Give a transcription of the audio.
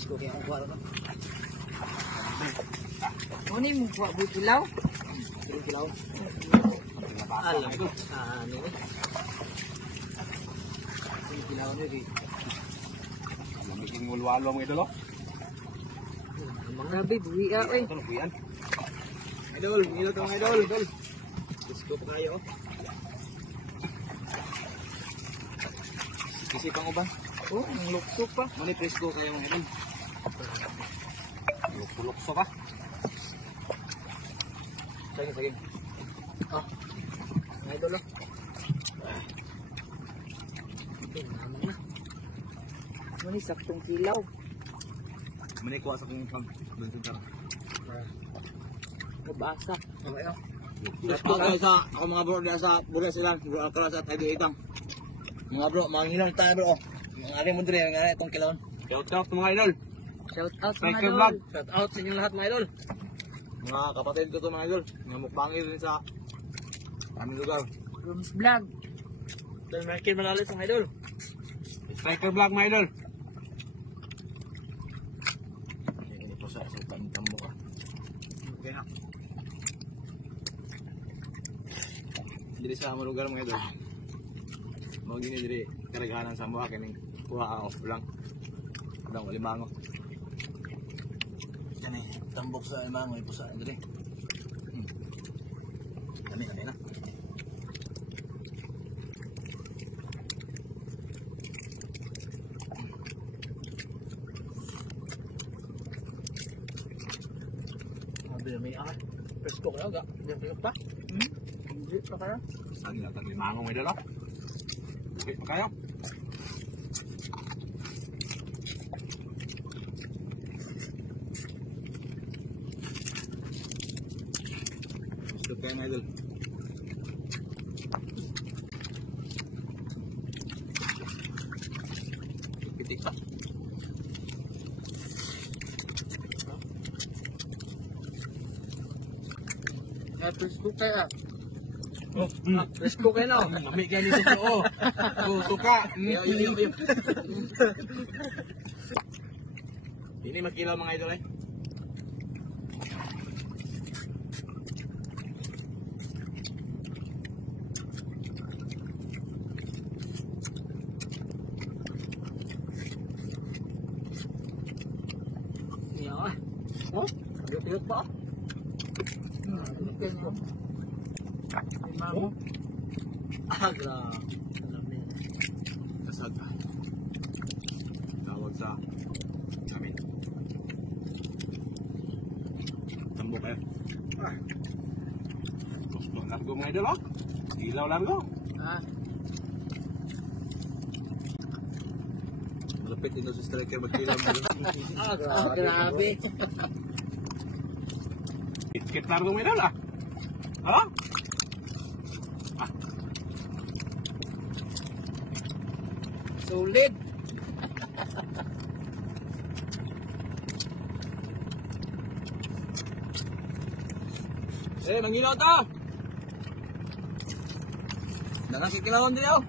Gusto kaya ang kuha na. Ano yung buwa butilaw? Kilaw. Alam ko. Ano yun? Kilaw nyo di. Magiging mulwalo mga idol. Grabe, buwiya eh. Ito buyan. Idol, ngilo to mga idol. Gusto pa kayo. Kasi pang uban. Oh, ang lukso pa. Mani presko kayo mga idol. Lukso ka. Sige. Ah. Mga idol oh. Ito, naman na. Ano yung saktong kilaw? Manikuha sa kong pag-buntin ka. Mabasa. Okay oh. Presko kayo sa ako mga bro diya sa Bugas silang. Bro ako sa tayo itang. Mga bro, manginom tayo bro. Mga ari mo dire, nga itong kilawon. Shout out mga idol. Shout out mga Striker idol. vlog. Shout out sa inyong lahat mga idol. Mga kapatid ko to mga idol. Mga mukbangir rin sa aming lugar. Rooms vlog. Dahil Markin Malalis mga idol. Striker vlog mga idol. Ini po sa tambo ka. Okay na. Diri sa among lugar mga idol. Mao gini diri karagahanan sa mga kining kuha off lang. Udang limango. Yan eh, tambok sa limango ipo sa diri. Kani na. Sabi may presko kayo ga. Diyan pa. Hindi pa kaya. Saan natin limango mga idol. Okay pa kayo. Gusto kayo mga idol. Pitik pa. Presko kaya. Presko kayo na. Nami kayo ni sa oo. Suka. Yun. Ini makilaw mga idol eh. Iya. Oh, Piyot pa. Limango. Agra. Kasad. Tawag sa amin. Tambo kayo. Gusto largo mga idol. Ilaw largo. Ah, Malapit dito sa striker magkilaw mga idol. grabe. Itkit largo mga idol. Ano? Solid. Mangilaw ta. Nangasikilawon din ako.